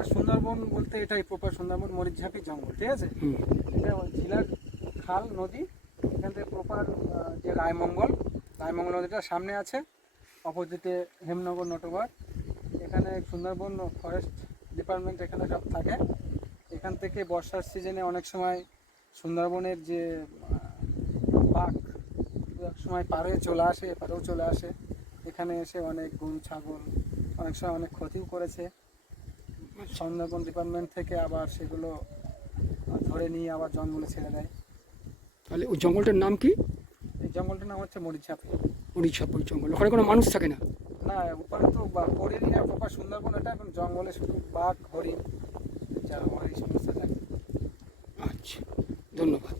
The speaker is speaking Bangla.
প্রপার সুন্দরবন বলতে এটাই প্রপার সুন্দরবন, মরিচঝাপি জঙ্গল, ঠিক আছে। হুম। এটা ঝিলার খাল নদী, এখান থেকে প্রপার যে রায়মঙ্গল নদীটা সামনে আছে, অপোজিটে হেমনগর নটবর। এখানে সুন্দরবন ফরেস্ট ডিপার্টমেন্ট এখানে সব থাকে। এখান থেকে বর্ষার সিজনে অনেক সময় সুন্দরবনের যে বাঘ এক সময় পাড়ে চলে আসে, এপারেও চলে আসে। এখানে এসে অনেক গরু ছাগল অনেক সময় অনেক ক্ষতিও করেছে। সুন্দরবন ডিপার্টমেন্ট থেকে আবার সেগুলো ধরে নিয়ে আবার জঙ্গলে ছেড়ে দেয়। তাহলে ওই জঙ্গলটার নাম কি? এই জঙ্গলটার নাম হচ্ছে মরিচঝাপি। মরিচঝাপি জঙ্গল। ওখানে কোনো মানুষ থাকে না? না, উপরে তো হরিণ আর প্রপার সুন্দরবন, এটা এখন জঙ্গলে শুধু বাঘ হরিণ যা আমার এই সমস্ত থাকে। আচ্ছা, ধন্যবাদ।